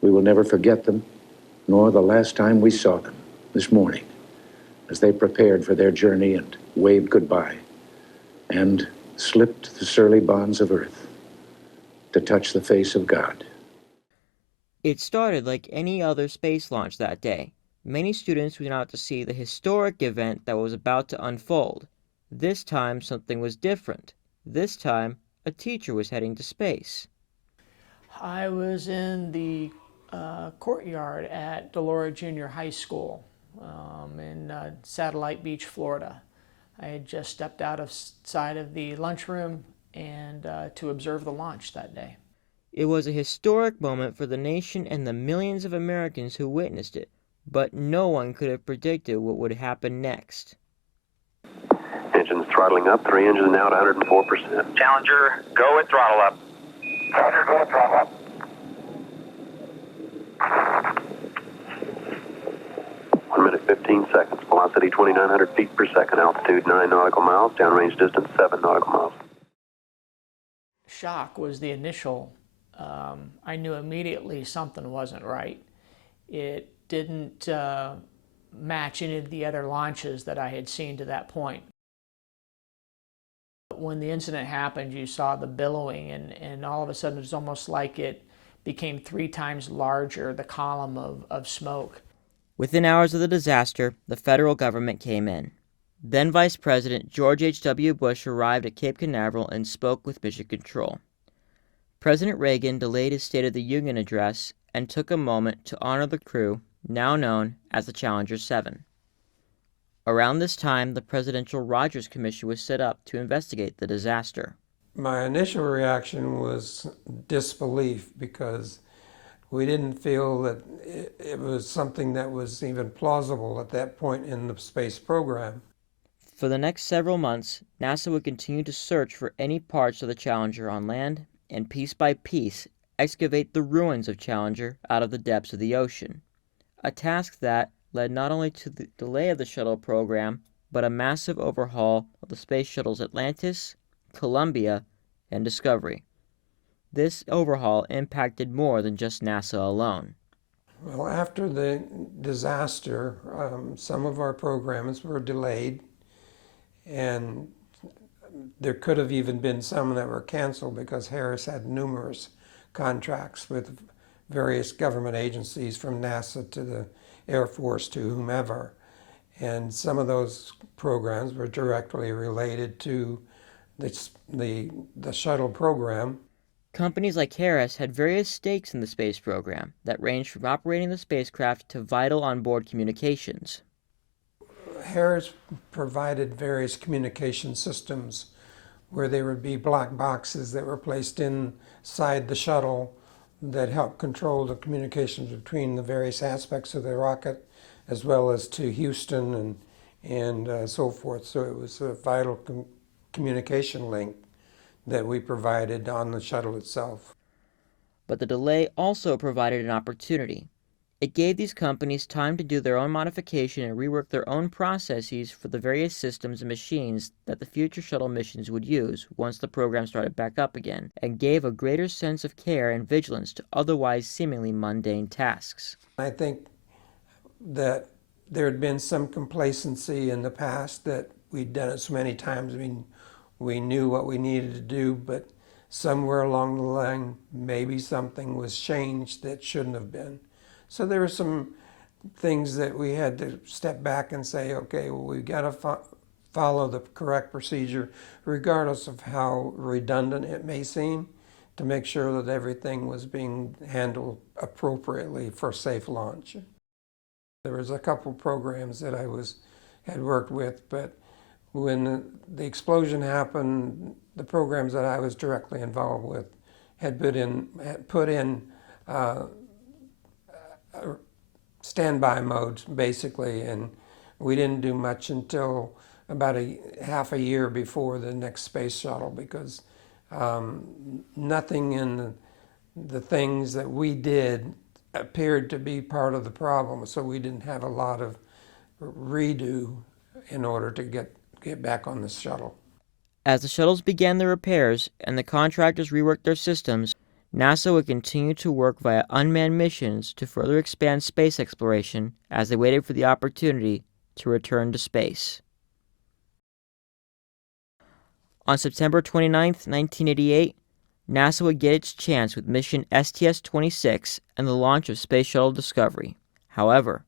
We will never forget them, nor the last time we saw them, this morning, as they prepared for their journey and waved goodbye and slipped the surly bonds of earth to touch the face of God. It started like any other space launch that day. Many students went out to see the historic event that was about to unfold. This time, something was different. This time, a teacher was heading to space. I was in the courtyard at Delora Junior High School in Satellite Beach, Florida. I had just stepped outside of the lunchroom and to observe the launch that day. It was a historic moment for the nation and the millions of Americans who witnessed it, but no one could have predicted what would happen next. Engines throttling up, 3 engines now at 104%. Challenger, go at throttle up. Roger, go at throttle up. 1 minute 15 seconds. Velocity 2,900 feet per second. Altitude 9 nautical miles. Downrange distance 7 nautical miles. Shock was the initial. I knew immediately something wasn't right. It didn't match any of the other launches that I had seen to that point. When the incident happened, you saw the billowing, and all of a sudden it was almost like it became 3 times larger, the column of smoke. Within hours of the disaster, the federal government came in. Then Vice President George H.W. Bush arrived at Cape Canaveral and spoke with Mission Control. President Reagan delayed his State of the Union address and took a moment to honor the crew, now known as the Challenger 7. Around this time, the Presidential Rogers Commission was set up to investigate the disaster. My initial reaction was disbelief, because we didn't feel that it was something that was even plausible at that point in the space program. For the next several months, NASA would continue to search for any parts of the Challenger on land and piece by piece excavate the ruins of Challenger out of the depths of the ocean, a task that led not only to the delay of the shuttle program, but a massive overhaul of the space shuttles Atlantis, Columbia, and Discovery. This overhaul impacted more than just NASA alone. Well, after the disaster, some of our programs were delayed, and there could have even been some that were canceled because Harris had numerous contracts with various government agencies, from NASA to the Air Force to whomever. And some of those programs were directly related to the shuttle program. Companies like Harris had various stakes in the space program that ranged from operating the spacecraft to vital onboard communications. Harris provided various communication systems where there would be black boxes that were placed inside the shuttle that helped control the communications between the various aspects of the rocket, as well as to Houston and so forth. So it was a vital communication link that we provided on the shuttle itself. But the delay also provided an opportunity. It gave these companies time to do their own modification and rework their own processes for the various systems and machines that the future shuttle missions would use once the program started back up again, and gave a greater sense of care and vigilance to otherwise seemingly mundane tasks. I think that there had been some complacency in the past, that we'd done it so many times. I mean, we knew what we needed to do, but somewhere along the line, maybe something was changed that shouldn't have been. So there were some things that we had to step back and say, okay, well, we've got to follow the correct procedure, regardless of how redundant it may seem, to make sure that everything was being handled appropriately for safe launch. There was a couple programs that I had worked with, but when the explosion happened, the programs that I was directly involved with had put in standby mode, basically, and we didn't do much until about half a year before the next space shuttle, because nothing in the things that we did appeared to be part of the problem, so we didn't have a lot of redo in order to get back on the shuttle. As the shuttles began their repairs and the contractors reworked their systems, NASA would continue to work via unmanned missions to further expand space exploration as they waited for the opportunity to return to space. On September 29, 1988, NASA would get its chance with mission STS-26 and the launch of Space Shuttle Discovery. However,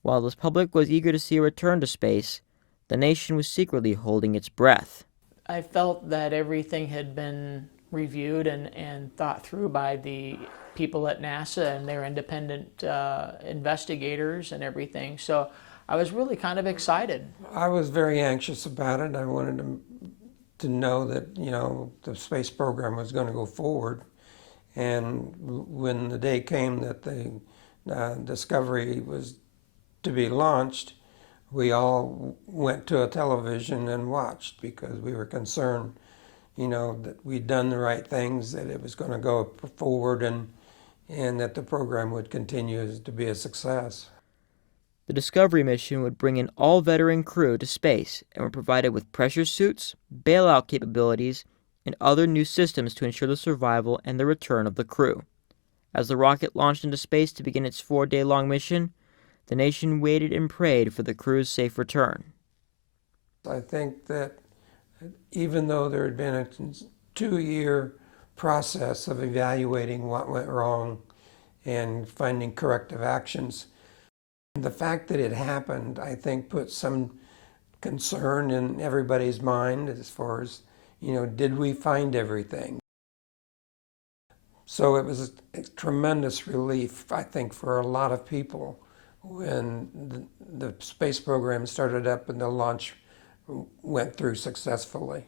while the public was eager to see a return to space, the nation was secretly holding its breath. I felt that everything had been reviewed and thought through by the people at NASA and their independent investigators and everything. So I was really kind of excited. I was very anxious about it. I wanted to know that, you know, the space program was going to go forward. And when the day came that the Discovery was to be launched, we all went to a television and watched because we were concerned, you know, that we'd done the right things, that it was going to go forward, and that the program would continue to be a success. The Discovery mission would bring in all veteran crew to space and were provided with pressure suits, bailout capabilities, and other new systems to ensure the survival and the return of the crew. As the rocket launched into space to begin its 4-day-long mission, the nation waited and prayed for the crew's safe return. I think that even though there had been a 2-year process of evaluating what went wrong and finding corrective actions, the fact that it happened, I think, put some concern in everybody's mind as far as, you know, did we find everything? So it was a tremendous relief, I think, for a lot of people when the space program started up and the launch went through successfully.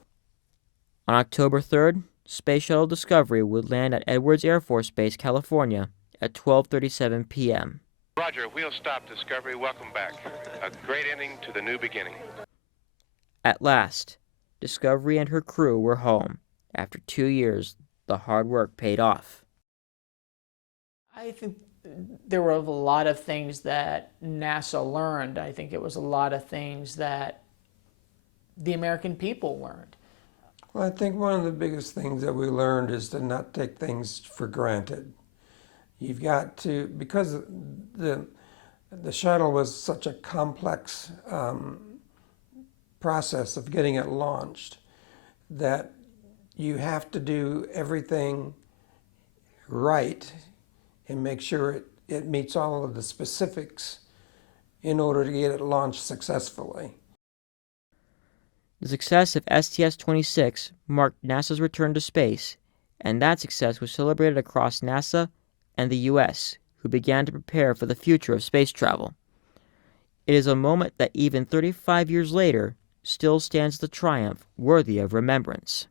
On October 3rd, Space Shuttle Discovery would land at Edwards Air Force Base, California at 12:37 p.m. Roger, wheel stop Discovery, welcome back. A great ending to the new beginning. At last, Discovery and her crew were home. After 2 years, the hard work paid off. I think there were a lot of things that NASA learned. I think it was a lot of things that the American people learned. Well, I think one of the biggest things that we learned is to not take things for granted. You've got to, because the shuttle was such a complex process of getting it launched, that you have to do everything right and make sure it meets all of the specifics in order to get it launched successfully. The success of STS-26 marked NASA's return to space, and that success was celebrated across NASA and the U.S., who began to prepare for the future of space travel. It is a moment that even 35 years later still stands the triumph worthy of remembrance.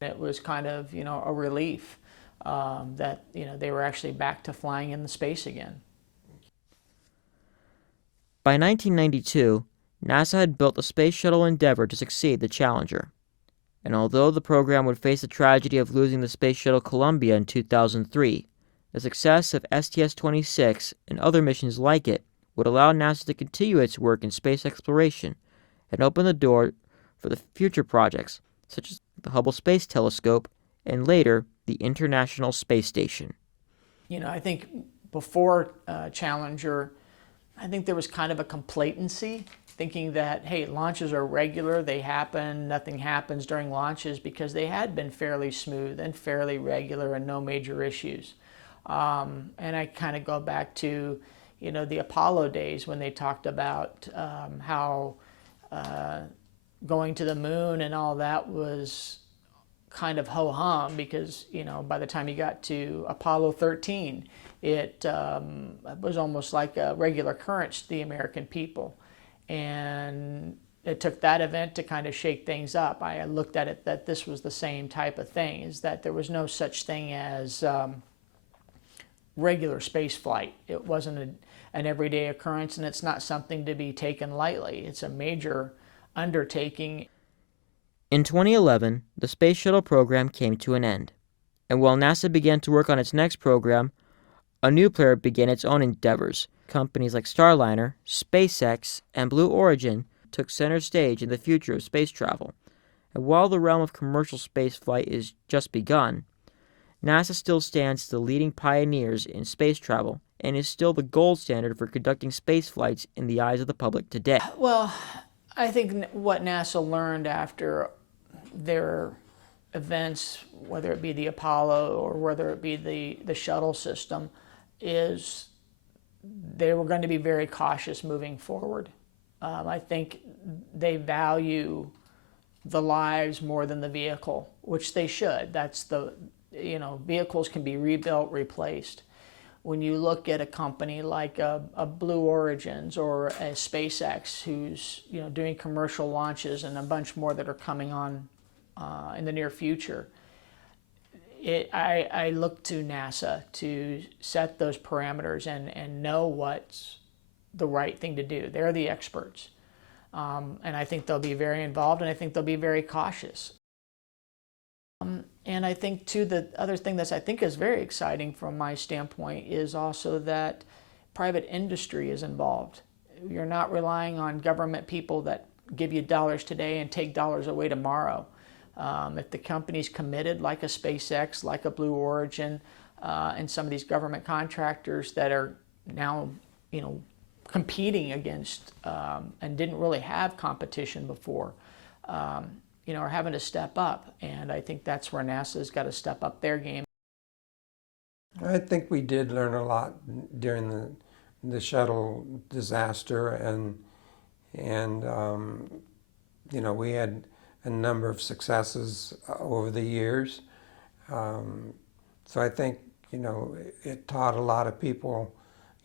It was kind of, you know, a relief that, you know, they were actually back to flying in the space again. By 1992, NASA had built the Space Shuttle Endeavour to succeed the Challenger. And although the program would face the tragedy of losing the Space Shuttle Columbia in 2003, the success of STS-26 and other missions like it would allow NASA to continue its work in space exploration and open the door for the future projects such as the Hubble Space Telescope and later the International Space Station. You know, I think before Challenger, I think there was kind of a complacency, thinking that, hey, launches are regular, they happen, nothing happens during launches, because they had been fairly smooth and fairly regular and no major issues. And I kind of go back to, you know, the Apollo days when they talked about how going to the moon and all that was kind of ho-hum, because, you know, by the time you got to Apollo 13, it was almost like a regular occurrence to the American people. And it took that event to kind of shake things up. I looked at it that this was the same type of thing, is that there was no such thing as regular space flight. It wasn't an everyday occurrence, and it's not something to be taken lightly. It's a major undertaking. In 2011, the Space Shuttle program came to an end. And while NASA began to work on its next program, a new player began its own endeavors. Companies like Starliner, SpaceX, and Blue Origin took center stage in the future of space travel. And while the realm of commercial space flight is just begun, NASA still stands as the leading pioneers in space travel and is still the gold standard for conducting space flights in the eyes of the public today. Well, I think what NASA learned after their events, whether it be the Apollo or whether it be the shuttle system, is they were going to be very cautious moving forward. I think they value the lives more than the vehicle, which they should. That's vehicles can be rebuilt, replaced. When you look at a company like a Blue Origins or a SpaceX, who's doing commercial launches and a bunch more that are coming on in the near future, I look to NASA to set those parameters and know what's the right thing to do. They're the experts. And I think they'll be very involved, and I think they'll be very cautious. And I think, too, the other thing that I think is very exciting from my standpoint is also that private industry is involved. You're not relying on government people that give you dollars today and take dollars away tomorrow. If the company's committed, like a SpaceX, like a Blue Origin, and some of these government contractors that are now, competing against and didn't really have competition before, are having to step up. And I think that's where NASA's got to step up their game. I think we did learn a lot during the shuttle disaster, and we had a number of successes over the years. So I think it taught a lot of people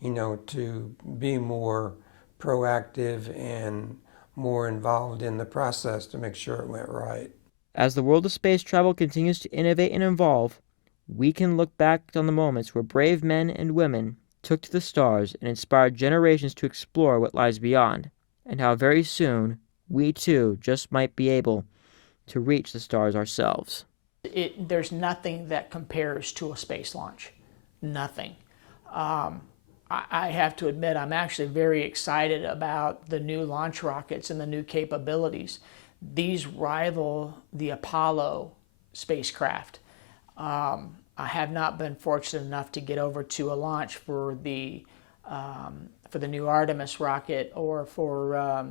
to be more proactive and more involved in the process to make sure it went right. As the world of space travel continues to innovate and evolve, we can look back on the moments where brave men and women took to the stars and inspired generations to explore what lies beyond, and how very soon we too just might be able to reach the stars ourselves. There's nothing that compares to a space launch. Nothing. I have to admit, I'm actually very excited about the new launch rockets and the new capabilities. These rival the Apollo spacecraft. I have not been fortunate enough to get over to a launch for the new Artemis rocket, or for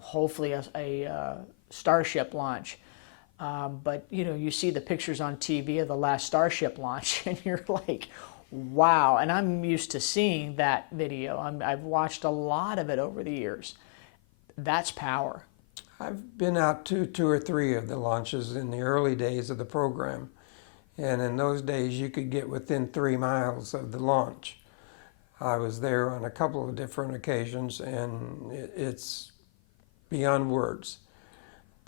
hopefully a Starship launch. But you see the pictures on TV of the last Starship launch, and you're like, wow. And I'm used to seeing that video. I've watched a lot of it over the years. That's power. I've been out to 2 or 3 of the launches in the early days of the program. And in those days, you could get within 3 miles of the launch. I was there on a couple of different occasions, and it's beyond words.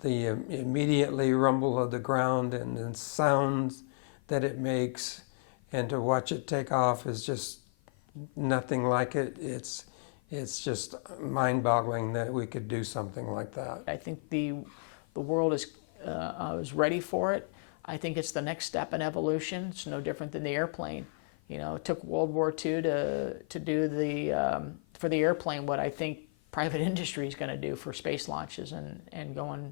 The immediately rumble of the ground and the sounds that it makes, and to watch it take off is just nothing like it. It's just mind-boggling that we could do something like that. I think the world is ready for it. I think it's the next step in evolution. It's no different than the airplane. It took World War II to do for the airplane what I think private industry is going to do for space launches and going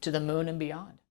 to the moon and beyond.